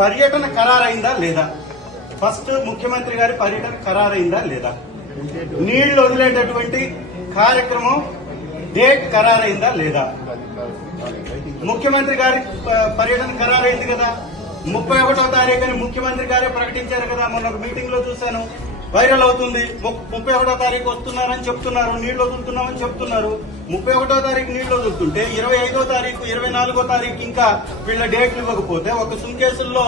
పర్యటన ఖరారైందా లేదా? ఫస్ట్ ముఖ్యమంత్రి గారి పర్యటన ఖరారైందా లేదా? నీళ్లు వదిలేటటువంటి కార్యక్రమం డేట్ ఖరారైందా లేదా? ముఖ్యమంత్రి గారి పర్యటన ఖరారైంది కదా. 31వ తారీఖుని ముఖ్యమంత్రి గారే ప్రకటించారు కదా. మొన్న ఒక మీటింగ్ లో చూశాను, వైరల్ అవుతుంది. 31వ తారీఖు వస్తున్నారని చెప్తున్నారు, నీళ్లు వదులుతున్నామని చెప్తున్నారు. 31వ తారీఖు నీళ్లు వదులుతుంటే 25వ తారీఖు 24వ తారీఖు ఇంకా వీళ్ళ డేట్లు ఇవ్వకపోతే, ఒక సుంకేసుల్లో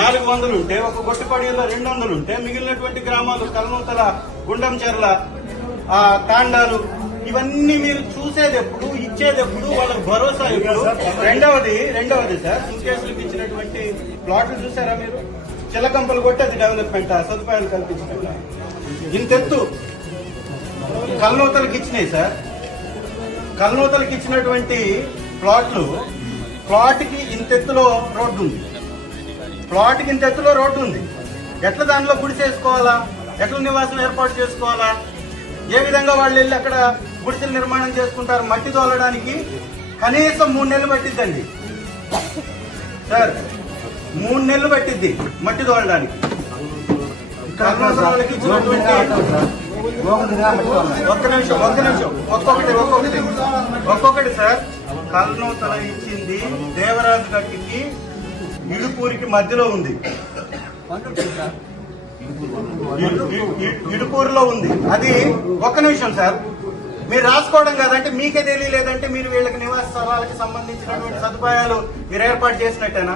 400 ఉంటే, ఒక గొట్టిపడిలో 200 ఉంటే, మిగిలినటువంటి గ్రామాలు కల్నూతల, గుండంచెర్ల, తాండాలు, ఇవన్నీ మీరు చూసేది ఎప్పుడు, ఇచ్చేది ఎప్పుడు, వాళ్ళకి భరోసా ఎప్పుడు? రెండవది సార్, సుంకేసులకు ఇచ్చినటువంటి ప్లాట్లు చూసారా మీరు? చిలకంపలు కొట్టి అది డెవలప్మెంట్, సదుపాయాలు కల్పించినట్టు. ఇంతెత్తు కల్నూతలకు ఇచ్చినాయి సార్. కల్నూతలకు ఇచ్చినటువంటి ప్లాట్కి ఇంతెత్తులో రోడ్డు ఉంది. ప్లాట్కి ఇంతెత్తులో రోడ్డు ఉంది. ఎట్లా దానిలో గుడిసేసుకోవాలా? ఎట్లా నివాసం ఏర్పాటు చేసుకోవాలా? ఏ విధంగా వాళ్ళు వెళ్ళి అక్కడ గుడిసెలు నిర్మాణం చేసుకుంటారు? మట్టి తోలడానికి కనీసం 3 నెలలు పట్టిద్దండి సార్. 3 నెలలు పట్టిద్ది మట్టి తోలడానికి. కల్నూతలకి ఇచ్చినటువంటి ఒక్కొక్కటి సార్. కల్నూతల ఇచ్చింది దేవరాజు గట్టికి, ఇడుపూరికి మధ్యలో ఉంది. ఇడుపూరులో ఉంది. అది ఒక్క నిమిషం సార్, మీరు రాసుకోవడం కాదంటే మీకే తెలియలేదంటే మీరు వీళ్ళకి నివాస స్థలాలకు సంబంధించినటువంటి సదుపాయాలు మీరు ఏర్పాటు చేసినట్టేనా?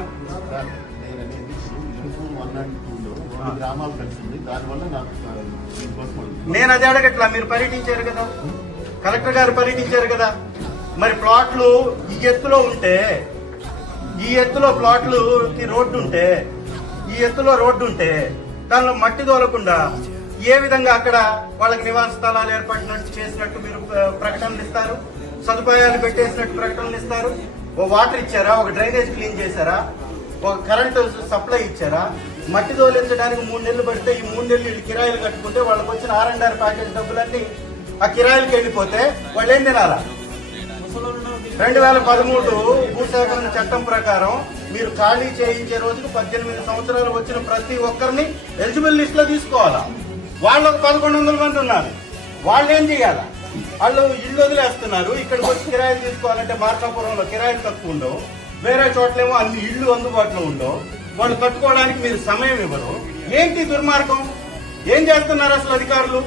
నేను అది అడగట్లా. మీరు పర్యటించారు కదా, కలెక్టర్ గారు పర్యటించారు కదా. మరి ప్లాట్లు ఈ ఎత్తులో ఉంటే, ఈ ఎత్తులో ప్లాట్లుకి రోడ్డు ఉంటే, ఈ ఎత్తులో రోడ్డు ఉంటే దానిలో మట్టి తోలకుండా ఏ విధంగా అక్కడ వాళ్ళకి నివాస స్థలాలు ఏర్పడినట్టు చేసినట్టు మీరు ప్రకటనలు ఇస్తారు? సదుపాయాలు పెట్టేసినట్టు ప్రకటనలు ఇస్తారు? ఓ వాటర్ ఇచ్చారా? ఒక డ్రైనేజ్ క్లీన్ చేశారా? ఒక కరెంటు సప్లై ఇచ్చారా? మట్టి తోలించడానికి 3 నెలలు పడితే, ఈ 3 నెలలు వీళ్ళు కిరాయిలు కట్టుకుంటే వాళ్ళకి వచ్చిన R&R ప్యాకేజ్ డబ్బులన్నీ ఆ కిరాయిలకి వెళ్ళిపోతే వాళ్ళు ఏం తినాలా? 2013 భూసేకరణ చట్టం ప్రకారం మీరు ఖాళీ చేయించే రోజుకు 18 సంవత్సరాలు వచ్చిన ప్రతి ఒక్కరిని ఎలిజిబుల్ లిస్ట్ లో తీసుకోవాలా. వాళ్ళకు 1100 మంది ఉన్నారు. వాళ్ళు ఏం చేయాలా? వాళ్ళు ఇల్లు వదిలేస్తున్నారు. ఇక్కడికి వచ్చి కిరాయిలు తీసుకోవాలంటే మార్కాపురంలో కిరాయిలు తక్కువ ఉండవు, వేరే చోట్లేమో అన్ని ఇళ్లు అందుబాటులో ఉండవు. వాళ్ళు కట్టుకోవడానికి మీరు సమయం ఇవ్వరు. ఏంటి దుర్మార్గం? ఏం చేస్తున్నారు అసలు అధికారులు?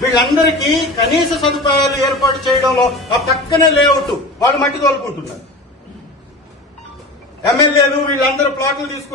వీళ్ళందరికీ కనీస సదుపాయాలు ఏర్పాటు చేయడంలో ఆ పక్కనే లేఅవుట్ వాళ్ళు మట్టి తోలుకుంటున్నారు. ఎమ్మెల్యేలు వీళ్ళందరూ ప్లాట్లు తీసుకున్నారు.